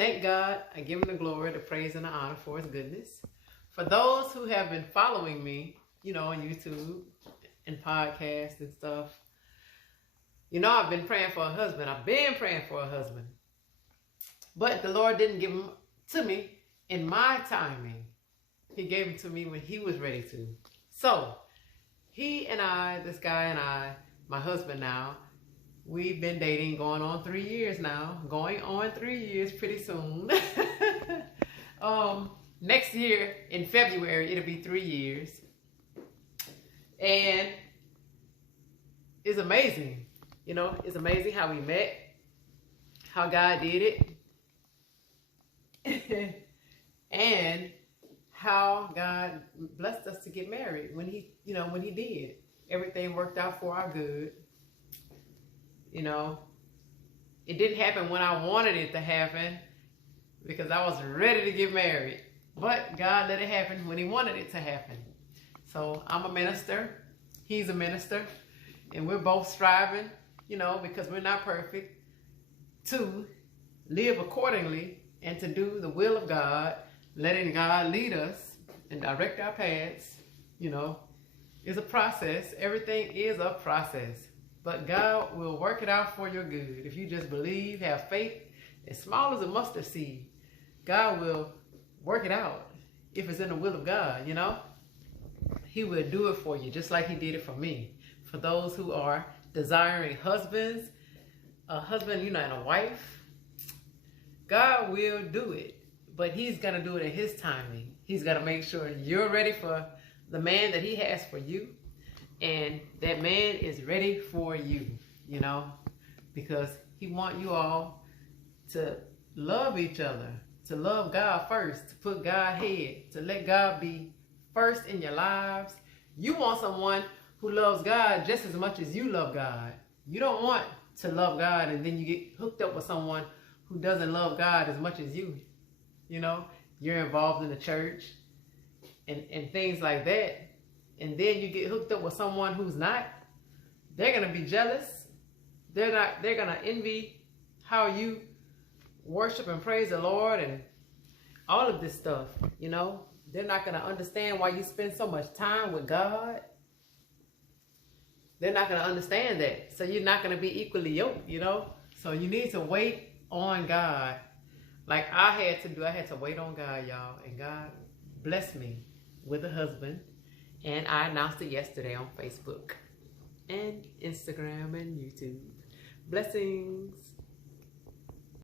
thank God. I give him the glory, the praise, and the honor for his goodness. For those who have been following me, on YouTube and podcasts and stuff, I've been praying for a husband. I've been praying for a husband. But the Lord didn't give him to me in my timing. He gave him to me when he was ready to. So, he and I, this guy and I, my husband now, we've been dating going on 3 years now. Going on 3 years pretty soon. Next year, in February, it'll be 3 years. And it's amazing. It's amazing how we met, how God did it, and how God blessed us to get married when he did. Everything worked out for our good. It didn't happen when I wanted it to happen because I was ready to get married. But God let it happen when he wanted it to happen. So I'm a minister. He's a minister. And we're both striving, because we're not perfect, to live accordingly and to do the will of God, letting God lead us and direct our paths. It's a process. Everything is a process. But God will work it out for your good. If you just believe, have faith, as small as a mustard seed, God will work it out if it's in the will of God, He will do it for you just like he did it for me. For those who are desiring husbands, a husband, and a wife, God will do it. But he's going to do it in his timing. He's going to make sure you're ready for the man that he has for you. And that man is ready for you, because he wants you all to love each other, to love God first, to put God ahead, to let God be first in your lives. You want someone who loves God just as much as you love God. You don't want to love God and then you get hooked up with someone who doesn't love God as much as you. You're involved in the church and things like that. And then you get hooked up with someone who's not. They're going to be jealous. They're going to envy how you worship and praise the Lord and all of this stuff, They're not going to understand why you spend so much time with God. They're not going to understand that. So you're not going to be equally yoked, So you need to wait on God. Like I had to do. I had to wait on God, y'all. And God blessed me with a husband. And I announced it yesterday on Facebook and Instagram and YouTube. Blessings.